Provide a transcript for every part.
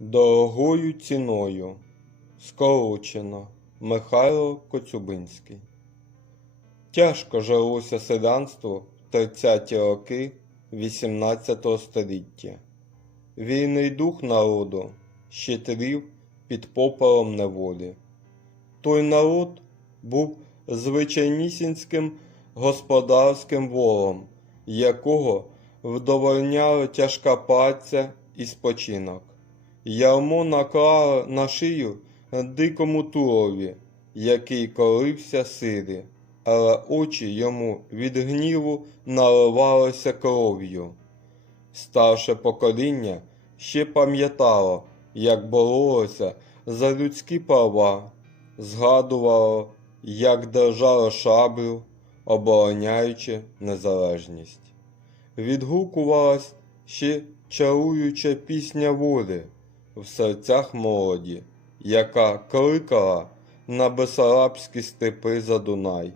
Дорогою ціною. Скорочено. Михайло Коцюбинський. Тяжко жилося селянству в 30-ті роки 18 століття. Вільний дух народу щетрів під попелом неволі. Той народ був звичайнісінським господарським волом, якого вдовольняла тяжка праця і спочинок. Ярмо наклало на шию дикому турові, який колився сирі, але очі йому від гніву наливалися кров'ю. Старше покоління ще пам'ятало, як боролося за людські права, згадувало, як держало шаблю, обороняючи незалежність. Відгукувалась ще чаруюча пісня волі в серцях молоді, яка кликала на бесарабські степи за Дунай,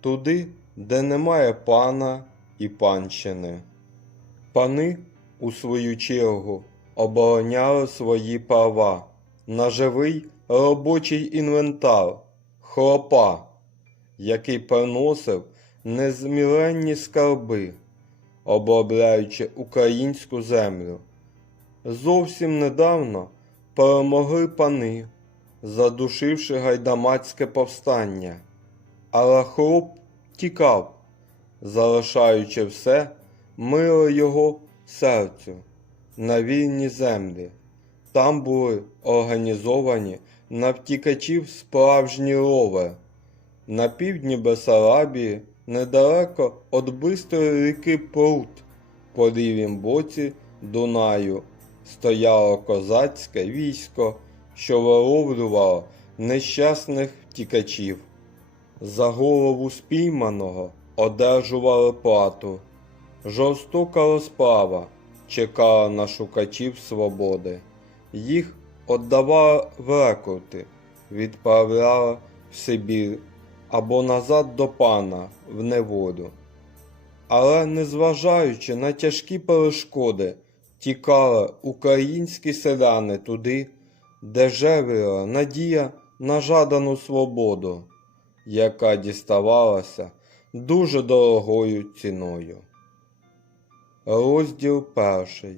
туди, де немає пана і панщини. Пани, у свою чергу, обороняли свої права на живий робочий інвентар, хлопа, який приносив незміренні скарби, обробляючи українську землю. Зовсім недавно перемогли пани, задушивши гайдамацьке повстання, але хлоп тікав, залишаючи все мило його серцю на вільні землі. Там були організовані на втікачів справжні рови. На півдні Бесарабії, недалеко від бистрої ріки Прут, по лівім боці Дунаю, стояло козацьке військо, що виловлювало нещасних втікачів. За голову спійманого одержували плату. Жорстока розправа чекала на шукачів свободи. Їх віддавали в рекрути, відправляли в Сибір або назад до пана в неволю. Але, незважаючи на тяжкі перешкоди, тікали українські селяни туди, де жевіла надія на жадану свободу, яка діставалася дуже дорогою ціною. Розділ перший.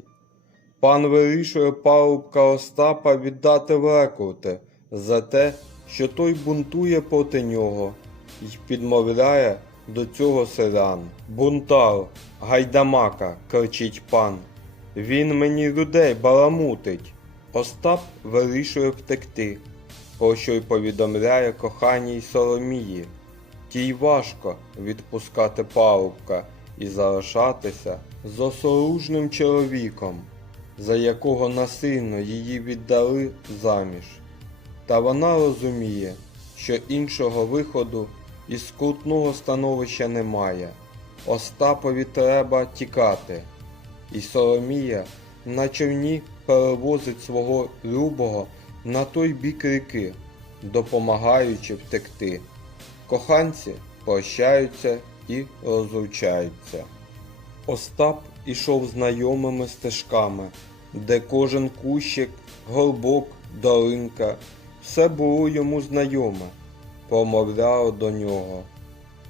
Пан вирішує парубка Остапа віддати в рекрути за те, що той бунтує проти нього і підмовляє до цього селян. Бунтар, гайдамака, кричить пан. Він мені людей баламутить. Остап вирішує втекти, про що й повідомляє коханій Соломії. Тій важко відпускати парубка і залишатися з осоружним чоловіком, за якого насильно її віддали заміж. Та вона розуміє, що іншого виходу із скрутного становища немає. Остапові треба тікати. І Соломія на човні перевозить свого любого на той бік ріки, допомагаючи втекти. Коханці прощаються і розлучаються. Остап ішов знайомими стежками, де кожен кущик, горбок, долинка, все було йому знайоме, промовляло до нього.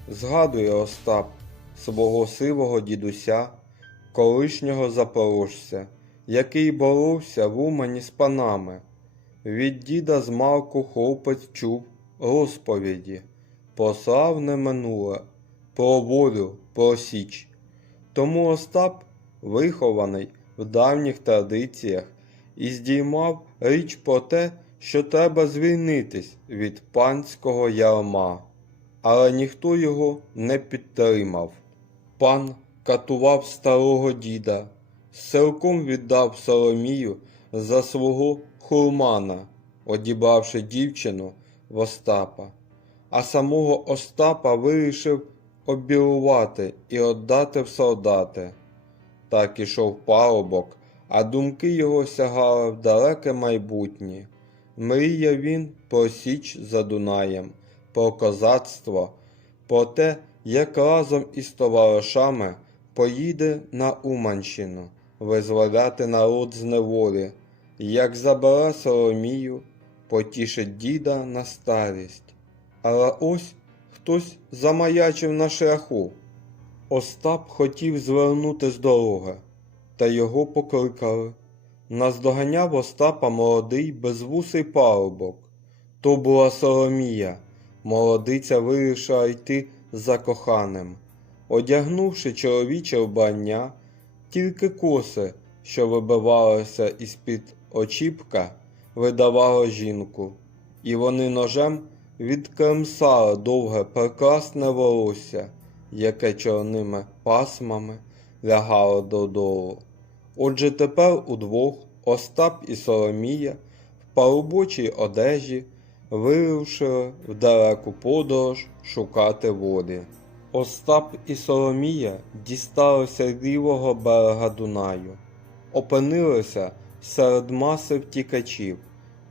Згадує Остап свого сивого дідуся, колишнього запорожця, який боровся в Умані з панами. Від діда змалку хлопець чув розповіді про славне минуле, про волю, про січ. Тому Остап, вихований в давніх традиціях, і здіймав річ про те, що треба звільнитись від панського ярма. Але ніхто його не підтримав. Пан катував старого діда, силком віддав Соломію за свого хурмана, одібравши дівчину в Остапа. А самого Остапа вирішив обілувати і віддати в солдати. Так ішов парубок, а думки його сягали в далеке майбутнє. Мріяв він про січ за Дунаєм, про козацтво, про те, як разом із товаришами поїде на Уманщину, визволяти народ з неволі, як забере Соломію, потішить діда на старість. Але ось хтось замаячив на шляху. Остап хотів звернути з дороги, та його покликали. Наздоганяв Остапа молодий безвусий парубок. То була Соломія. Молодиця вирішила йти за коханим. Одягнувши чоловіче вбрання, тільки коси, що вибивалися із-під очіпка, видавало жінку, і вони ножем відкремсали довге прекрасне волосся, яке чорними пасмами лягало додолу. Отже тепер удвох Остап і Соломія в парубочій одежі вирушили в далеку подорож шукати води. Остап і Соломія дісталися лівого берега Дунаю, опинилися серед маси втікачів.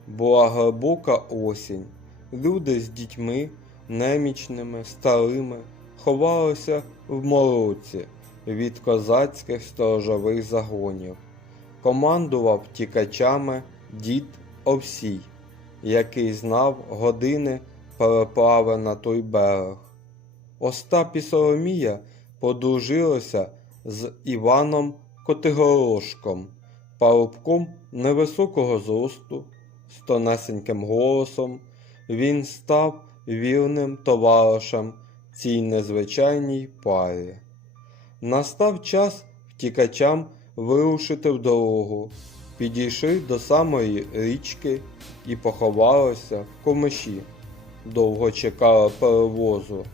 Була глибока осінь. Люди з дітьми, немічними, старими, ховалися в мороці від козацьких сторожових загонів. Командував втікачами дід Овсій, який знав години переправи на той берег. Остап і Соломія подружилися з Іваном Котигорошком, парубком невисокого зросту, з тонесеньким голосом. Він став вірним товаришем цій незвичайній парі. Настав час втікачам вирушити в дорогу, підійшли до самої річки і поховалися в комиші. Довго чекали перевозу.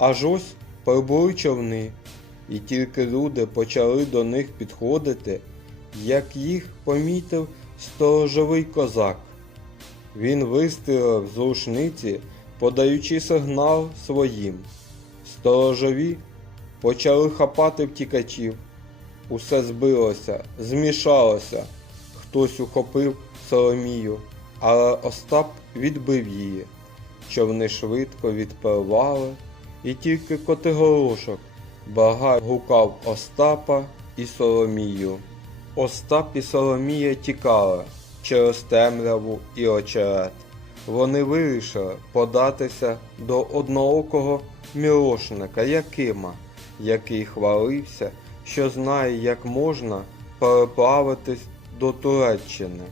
Аж ось прибули човни, і тільки люди почали до них підходити, як їх помітив сторожовий козак. Він вистрілив з рушниці, подаючи сигнал своїм. Сторожові почали хапати втікачів. Усе збилося, змішалося. Хтось ухопив Соломію, але Остап відбив її. Човни швидко відпливали, і тільки Котигорошок багато гукав Остапа і Соломію. Остап і Соломія тікали через темряву і очерет. Вони вирішили податися до одноокого мірошника Якима, який хвалився, що знає, як можна переправитись до Туреччини.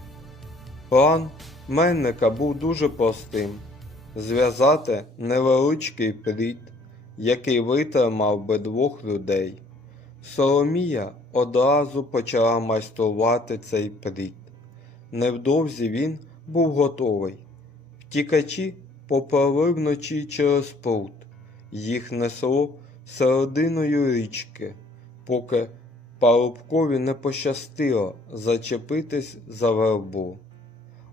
План Мельника був дуже простим зв'язати невеличкий плід, який витримав би двох людей. Соломія одразу почала майструвати цей плід. Невдовзі він був готовий. Втікачі попливли вночі через пруд. Їх несло серединою річки, поки парубкові не пощастило зачепитись за вербу.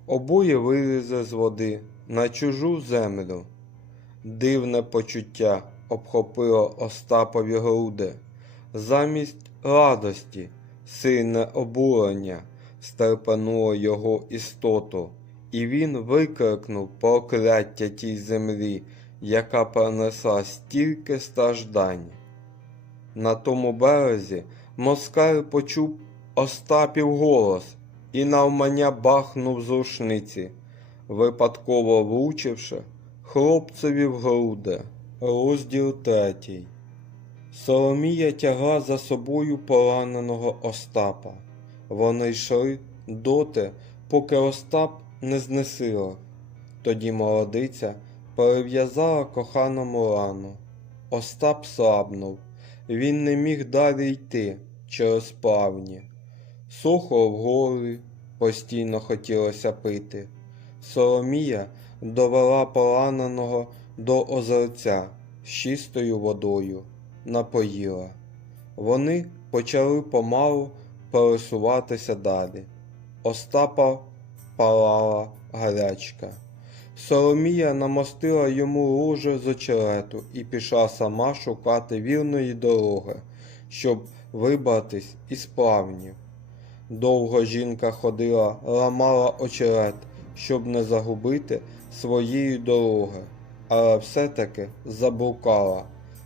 Обоє вилізли з води на чужу землю. Дивне почуття обхопило Остапові груди. Замість радості, сильне обурення стерпануло його істоту, і він викрикнув прокляття тій землі, яка принесла стільки страждань. На тому березі москаль почув Остапів голос і навмання бахнув з рушниці, випадково влучивши хлопцеві в груди. Розділ третій. Соломія тягла за собою пораненого Остапа. Вони йшли доти, поки Остап не знесила. Тоді молодиця перев'язала коханому рану. Остап слабнув. Він не міг далі йти через плавні. Сухо в горлі, постійно хотілося пити. Соломія довела пораненого до озерця з чистою водою, напоїла. Вони почали помалу пересуватися далі. Остапа палала гарячка. Соломія намостила йому ложе з очерету і пішла сама шукати вірної дороги, щоб вибратись із плавнів. Довго жінка ходила, ламала очерет, щоб не загубити своєї дороги, але все-таки заблукала.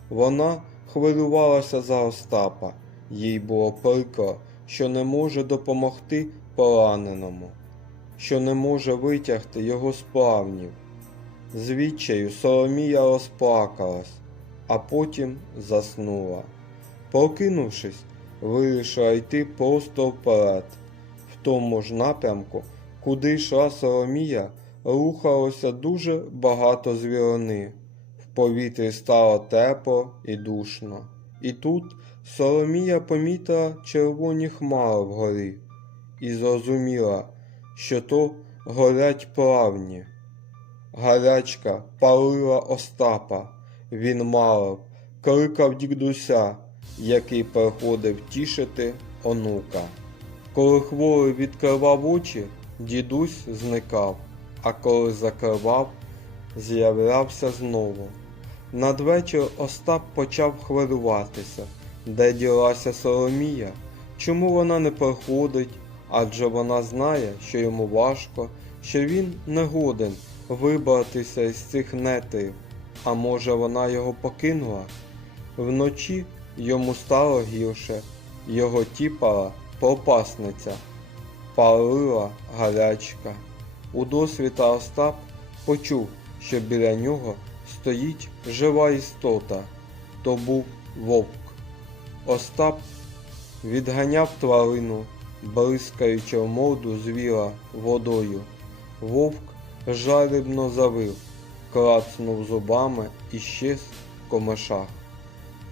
Вона хвилювалася за Остапа. Їй було прикро, що не може допомогти пораненому, що не може витягти його з плавнів. Звідчаю Соломія розплакалась, а потім заснула. Прокинувшись, вирішила йти просто вперед. В тому ж напрямку, куди йшла Соломія, рухалося дуже багато звірини. В повітрі стало тепло і душно. І тут Соломія помітила червоні хмари вгорі і зрозуміла, що то горять плавні. Гарячка палила Остапа. Він малив, кликав дідуся, який приходив тішити онука. Коли хворий відкривав очі, дідусь зникав, а коли закривав, з'являвся знову. Надвечір Остап почав хвилюватися, де ділася Соломія, чому вона не приходить, адже вона знає, що йому важко, що він не годен вибратися із цих нетрів, а може вона його покинула? Вночі йому стало гірше, його тіпала пропасниця, палила гарячка. У досвіта Остап почув, що біля нього стоїть жива істота, то був вовк. Остап відганяв тварину, бризкаючи в морду звіра водою. Вовк жалібно завив, клацнув зубами і щез в комишах.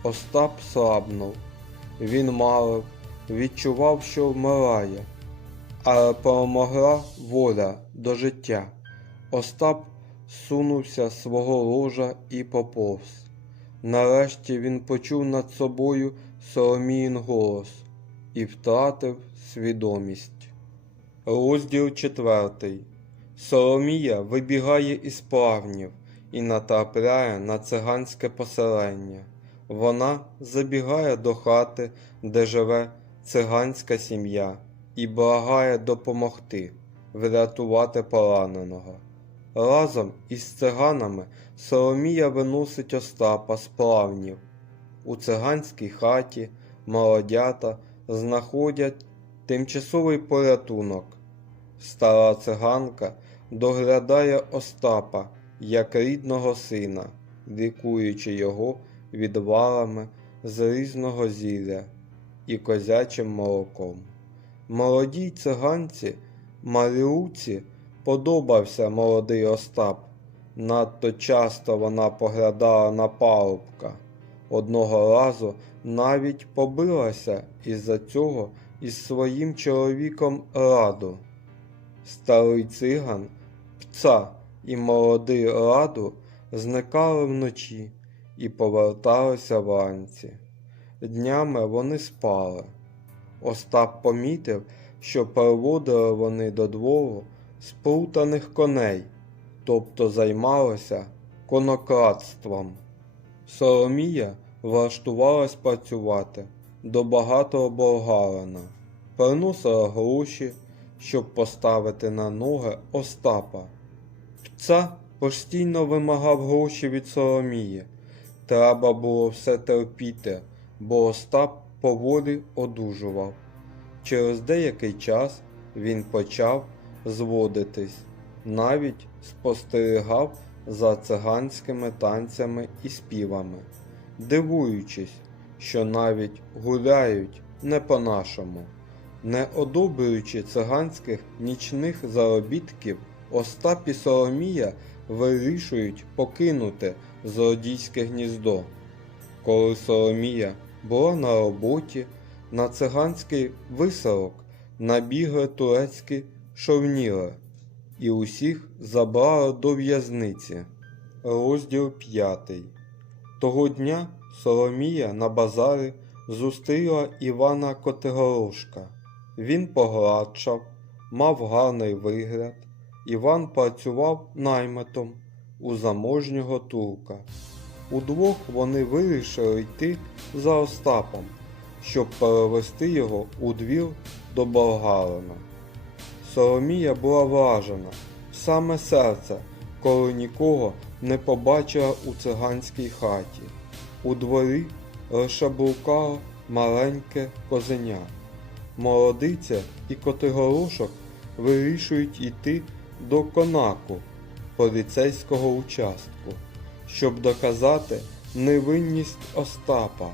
Остап слабнув. Він малив, відчував, що вмирає, але перемогла воля до життя. Остап сунувся з свого ложа і поповз. Нарешті він почув над собою Соломіїн голос і втратив свідомість. Розділ четвертий. Соломія вибігає із плавнів і натрапляє на циганське поселення. Вона забігає до хати, де живе циганська сім'я, і благає допомогти врятувати пораненого. Разом із циганами Соломія виносить Остапа з плавнів. У циганській хаті молодята знаходять тимчасовий порятунок. Стара циганка доглядає Остапа як рідного сина, лікуючи його відвалами з різного зілля і козячим молоком. Молодій циганці Маріуці подобався молодий Остап. Надто часто вона поглядала на парубка. Одного разу навіть побилася із-за цього із своїм чоловіком Раду. Старий циган, пца і молодий Раду зникали вночі і поверталися вранці. Днями вони спали. Остап помітив, що переводили вони до двору сплутаних коней, тобто займалися конокрадством. Соломія влаштувалась працювати до багатого болгарина, приносила гроші, щоб поставити на ноги Остапа. Пца постійно вимагав гроші від Соломії. Треба було все терпіти, бо Остап поволі одужував. Через деякий час він почав зводитись, навіть спостерігав за циганськими танцями і співами, дивуючись, що навіть гуляють не по-нашому. Не одобрюючи циганських нічних заробітків, Остап і Соломія вирішують покинути злодійське гніздо. Коли Соломія була на роботі, на циганський виселок набігли турецькі шовніри і усіх забрали до в'язниці. Розділ 5 Того дня Соломія на базарі зустріла Івана Котигорошка. Він погладшав, мав гарний вигляд. Іван працював наймитом у заможнього турка. Удвох вони вирішили йти за Остапом, щоб перевести його у двір до болгарина. Соломія була вражена в саме серце, коли нікого не побачила у циганській хаті. У дворі лише блукало маленьке козеня. молодиця і Котигорошок вирішують йти до конаку поліцейського участку, щоб доказати невинність Остапа.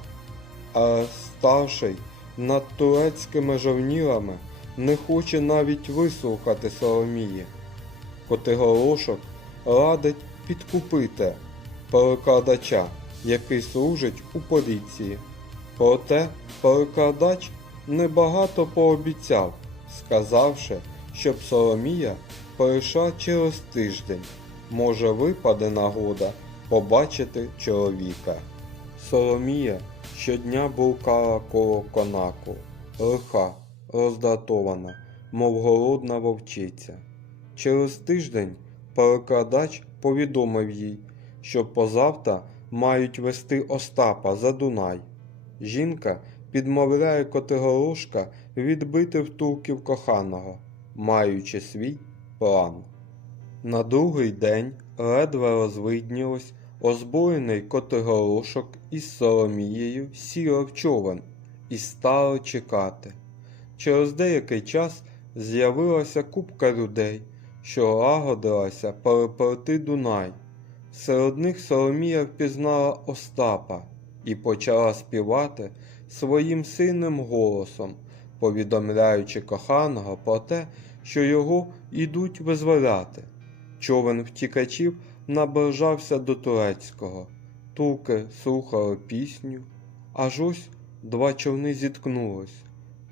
А старший над турецькими жовнілами не хоче навіть вислухати Соломії. Котигорошок радить підкупити перекладача, який служить у поліції. Проте перекладач небагато пообіцяв, сказавши, щоб Соломія прийшла через тиждень. Може випаде нагода побачити чоловіка. Соломія щодня блукала коло конаку, лиха, роздратована, мов голодна вовчиця. Через тиждень перекладач повідомив їй, що позавтра мають вести Остапа за Дунай. Жінка підмовляє Котигорошка відбити в турків коханого, маючи свій план. На другий день ледве розвиднілось, озброєний Котигорошок із Соломією сіли в човен і стали чекати. Через деякий час з'явилася купка людей, що лагодилася переперти Дунай. Серед них Соломія впізнала Остапа і почала співати своїм сильним голосом, повідомляючи коханого про те, що його йдуть визволяти. Човен втікачів наближався до турецького. Турки слухали пісню, аж ось два човни зіткнулись.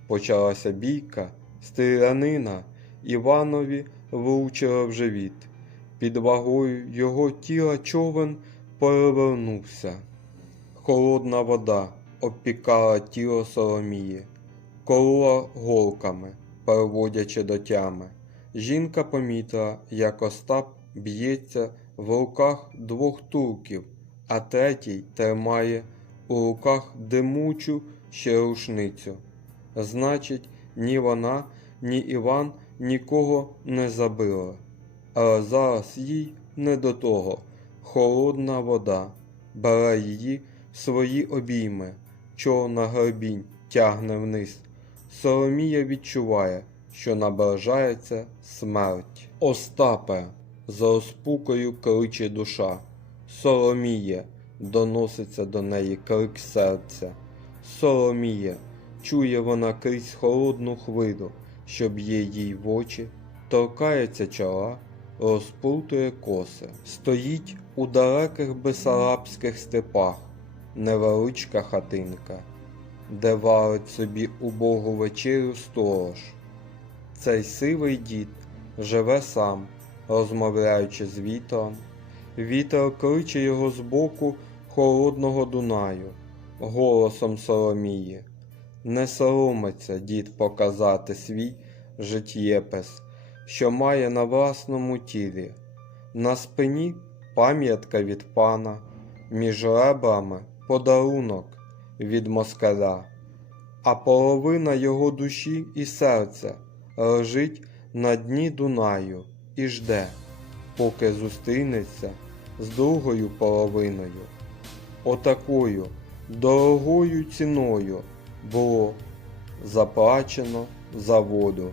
Почалася бійка, стрілянина, Іванові влучила в живіт. Під вагою його тіла човен перевернувся. Холодна вода обпікала тіло Соломії, колола голками, переводячи до тями. Жінка помітила, як Остап б'ється в руках двох турків, а третій тримає у руках димучу ще рушницю. Значить, ні вона, ні Іван нікого не забили. Але зараз їй не до того. Холодна вода бере її в свої обійми, чорна гребінь тягне вниз. Соломія відчуває, що наближається смерть. Остапе, за розпукою кличе душа. Соломіє, доноситься до неї крик серця. Соломіє, чує вона крізь холодну хвилю, що б'є їй в очі, торкається чола, розплутує коси. Стоїть у далеких бесарабських степах невеличка хатинка, де варить собі убогу вечерю сторож. Цей сивий дід живе сам, розмовляючи з вітром. Вітер кличе його з боку холодного Дунаю, голосом Соломії. Не соромиться дід показати свій життєпис, що має на власному тілі. На спині пам'ятка від пана, між ребрами подарунок від москаля, а половина його душі і серця лежить на дні Дунаю і жде, поки зустрінеться з другою половиною. Отакою дорогою ціною було заплачено за воду.